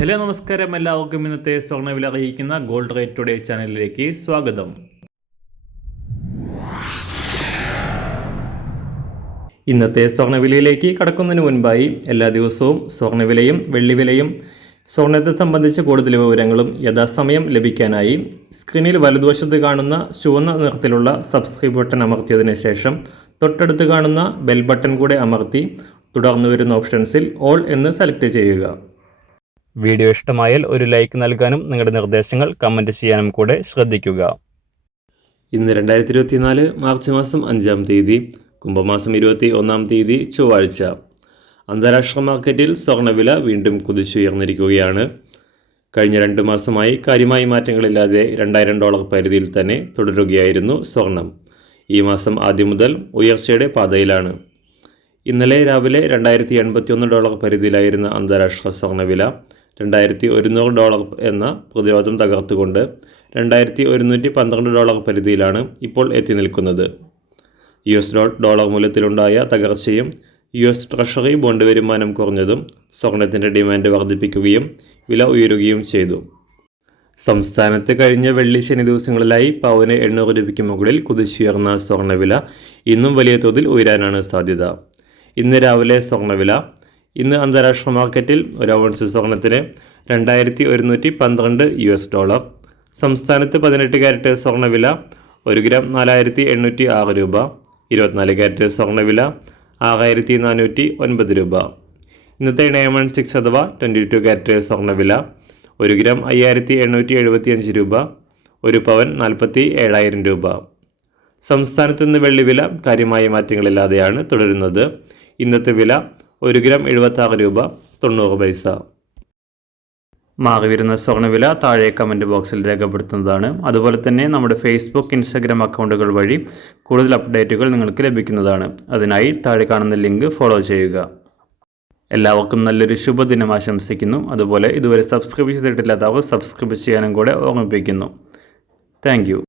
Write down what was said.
Hello നമസ്കാരം, എല്ലാവർക്കും ഇന്നത്തെ സ്വർണ്ണവില അറിയിക്കുന്ന ഗോൾഡ് റേറ്റ് ടുഡേ ചാനലിലേക്ക് സ്വാഗതം. ഇന്നത്തെ സ്വർണ്ണവിലയിലേക്ക് കടക്കുന്നതിന് മുൻപായി എല്ലാ ദിവസവും സ്വർണ്ണവിലയും വെള്ളിവിലയും സ്വർണ്ണത്തെ സംബന്ധിച്ച കൂടുതൽ വിവരങ്ങളും യഥാസമയം ലഭിക്കാനായി സ്ക്രീനിൽ വലതുവശത്ത് കാണുന്ന ചുവന്ന നിറത്തിലുള്ള സബ്സ്ക്രൈബ് ബട്ടൺ അമർത്തിയതിനു ശേഷം തൊട്ടടുത്ത് കാണുന്ന ബെൽ ബട്ടൺ കൂടെ അമർത്തി തുടർന്ന് വരുന്ന ഓപ്ഷൻസിൽ ഓൾ എന്ന് സെലക്ട് ചെയ്യുക. വീഡിയോ ഇഷ്ടമായാൽ ഒരു ലൈക്ക് നൽകാനും നിങ്ങളുടെ നിർദ്ദേശങ്ങൾ കമൻറ്റ് ചെയ്യാനും കൂടെ ശ്രദ്ധിക്കുക. ഇന്ന് 2024 മാർച്ച് മാസം 5-ാം തീയതി, കുംഭമാസം 21-ാം തീയതി ചൊവ്വാഴ്ച. അന്താരാഷ്ട്ര മാർക്കറ്റിൽ സ്വർണ്ണവില വീണ്ടും കുതിച്ചുയർന്നിരിക്കുകയാണ്. കഴിഞ്ഞ 2 മാസമായി കാര്യമായ മാറ്റങ്ങളില്ലാതെ $2000 പരിധിയിൽ തന്നെ തുടരുകയായിരുന്നു സ്വർണം. ഈ മാസം ആദ്യം മുതൽ ഉയർച്ചയുടെ പാതയിലാണ്. ഇന്നലെ രാവിലെ $2081 പരിധിയിലായിരുന്ന അന്താരാഷ്ട്ര സ്വർണ്ണവില $2100 എന്ന പ്രതിരോധം തകർത്തുകൊണ്ട് $2112 പരിധിയിലാണ് ഇപ്പോൾ എത്തി നിൽക്കുന്നത്. $ഡോളർ മൂല്യത്തിലുണ്ടായ തകർച്ചയും ട്രഷറി ബോണ്ട് വരുമാനം കുറഞ്ഞതും സ്വർണത്തിൻ്റെ ഡിമാൻഡ് വർദ്ധിപ്പിക്കുകയും വില ഉയരുകയും ചെയ്തു. സംസ്ഥാനത്ത് കഴിഞ്ഞ വെള്ളി ശനി ദിവസങ്ങളിലായി പവന് 800 രൂപയ്ക്ക് മുകളിൽ കുതിച്ചുയർന്ന സ്വർണ്ണവില ഇന്നും വലിയ തോതിൽ ഉയരാനാണ് സാധ്യത. ഇന്ന് രാവിലെ സ്വർണ്ണവില ഇന്ന് അന്താരാഷ്ട്ര മാർക്കറ്റിൽ ഒരു ഔൺസ് സ്വർണത്തിന് $2112. സംസ്ഥാനത്ത് 18 കാരറ്റ് സ്വർണ്ണവില 1 ഗ്രാം 4806 രൂപ. 24 കാരറ്റ് സ്വർണ്ണവില 6409 രൂപ. ഇന്നത്തെ 916 അഥവാ 22 കാരറ്റ് സ്വർണ്ണവില 1 ഗ്രാം 5875 രൂപ. 1 പവൻ 47,000 രൂപ. സംസ്ഥാനത്ത് നിന്ന് വെള്ളിവില കാര്യമായ മാറ്റങ്ങളില്ലാതെയാണ് തുടരുന്നത്. ഇന്നത്തെ വില 1 ഗ്രാം 76 രൂപ 90 പൈസ. മാറി വരുന്ന സ്വർണ്ണവില താഴെ കമൻറ്റ് ബോക്സിൽ രേഖപ്പെടുത്തുന്നതാണ്. അതുപോലെ തന്നെ നമ്മുടെ ഫേസ്ബുക്ക്, ഇൻസ്റ്റാഗ്രാം അക്കൗണ്ടുകൾ വഴി കൂടുതൽ അപ്ഡേറ്റുകൾ നിങ്ങൾക്ക് ലഭിക്കുന്നതാണ്. അതിനായി താഴെ കാണുന്ന ലിങ്ക് ഫോളോ ചെയ്യുക. എല്ലാവർക്കും നല്ലൊരു ശുഭദിനം ആശംസിക്കുന്നു. അതുപോലെ ഇതുവരെ സബ്സ്ക്രൈബ് ചെയ്തിട്ടില്ലാത്തവർ സബ്സ്ക്രൈബ് ചെയ്യാനും കൂടെ ഓർമ്മിപ്പിക്കുന്നു. Thank you.